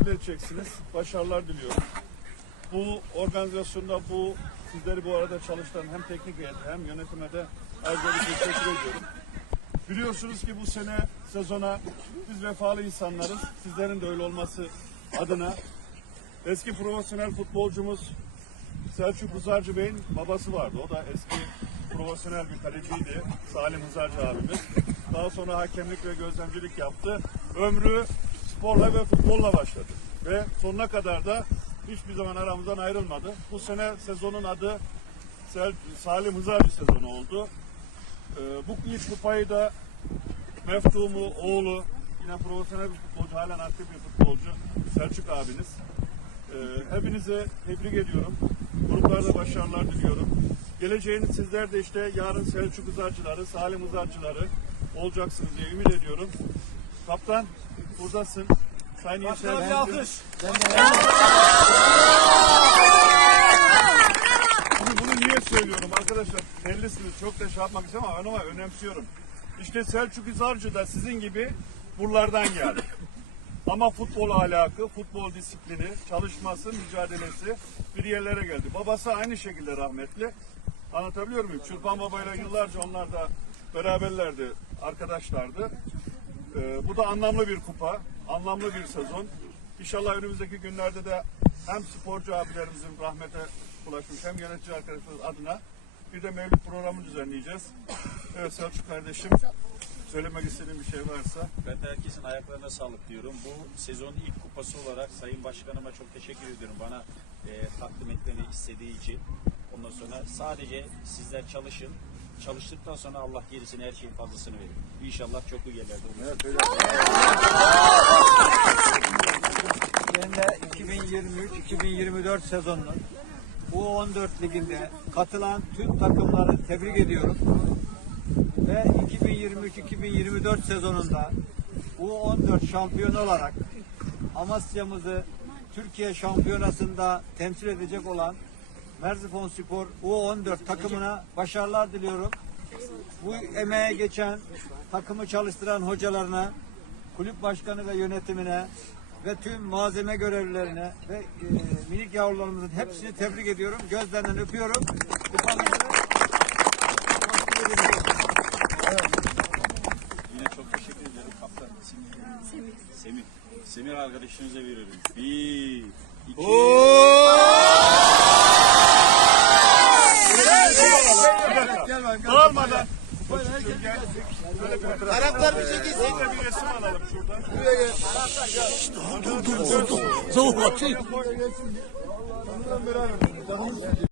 temsil edeceksiniz. Başarılar diliyorum. Bu organizasyonda bu sizleri bu arada çalıştıran hem teknik heyete hem yönetime de ayrıca teşekkür ediyorum. Biliyorsunuz ki bu sene sezona biz vefalı insanlarız. Sizlerin de öyle olması adına eski profesyonel futbolcumuz Selçuk Hızarcı Bey'in babası vardı. O da eski profesyonel bir kaleciydi. Salim Hızarcı abimiz. Daha sonra hakemlik ve gözlemcilik yaptı. Ömrü sporla ve futbolla başladı. Ve sonuna kadar da hiçbir zaman aramızdan ayrılmadı. Bu sene sezonun adı Salim Hızarcı sezonu oldu. Ee, bu ilk kupayı da Meftumu, oğlu, yine profesyonel bir futbolcu, halen aktif bir futbolcu Selçuk abiniz. Ee, hepinize tebrik ediyorum. Gruplarda başarılar diliyorum. Geleceğiniz sizler de işte yarın Selçuk Hızarcıları, Salim Hızarcıları olacaksınız diye ümit ediyorum. Kaptan buradasın. Sayın Yeşil. Bir alkış. Bunu, bunu niye söylüyorum arkadaşlar? Bellisiniz çok da şey yapmak istemem ama önemsiyorum. İşte Selçuk Hizarcı da sizin gibi buralardan geldi. Ama futbol ahlakı, futbol disiplini, çalışması, mücadelesi bir yerlere geldi. Babası aynı şekilde rahmetli. Anlatabiliyor muyum? Çırpan Baba'yla yıllarca onlar da beraberlerdi, arkadaşlardı. Ee, bu da anlamlı bir kupa, anlamlı bir sezon. İnşallah önümüzdeki günlerde de hem sporcu abilerimizin rahmete ulaşmış hem yönetici arkadaşlarımız adına bir de mevlüt programı düzenleyeceğiz. Evet Selçuk kardeşim söylemek istediğin bir şey varsa. Ben de herkesin ayaklarına sağlık diyorum. Bu sezonun ilk kupası olarak Sayın Başkanıma çok teşekkür ediyorum. Bana e, takdim etmeni istediği için. Ondan sonra sadece sizler çalışın. Çalıştıktan sonra Allah gerisini her şeyin fazlasını verir. İnşallah çok iyi yerlerde olur. Ben de 2023-2024 sezonunun U14 liginde katılan tüm takımları tebrik ediyorum. Ve 2023-2024 sezonunda U14 şampiyon olarak Amasya'mızı Türkiye şampiyonasında temsil edecek olan Merzifon Spor U14 takımına başarılar diliyorum. Bu emeğe geçen, takımı çalıştıran hocalarına, kulüp başkanı ve yönetimine ve tüm malzeme görevlilerine ve e, minik yavrularımızın hepsini tebrik ediyorum. Gözlerinden öpüyorum. Kupamızı takdim ediyorum. Yine çok teşekkür ederim kaptan. Semih. Semih. Semih arkadaşınıza veriyorum. Bir, iki, Dağılmadan. Araplar bir şey gitsin. Orada bir resim alalım şuradan. Buraya gel. Dur dur dur dur. Zavuk atayım. Ondan beraber.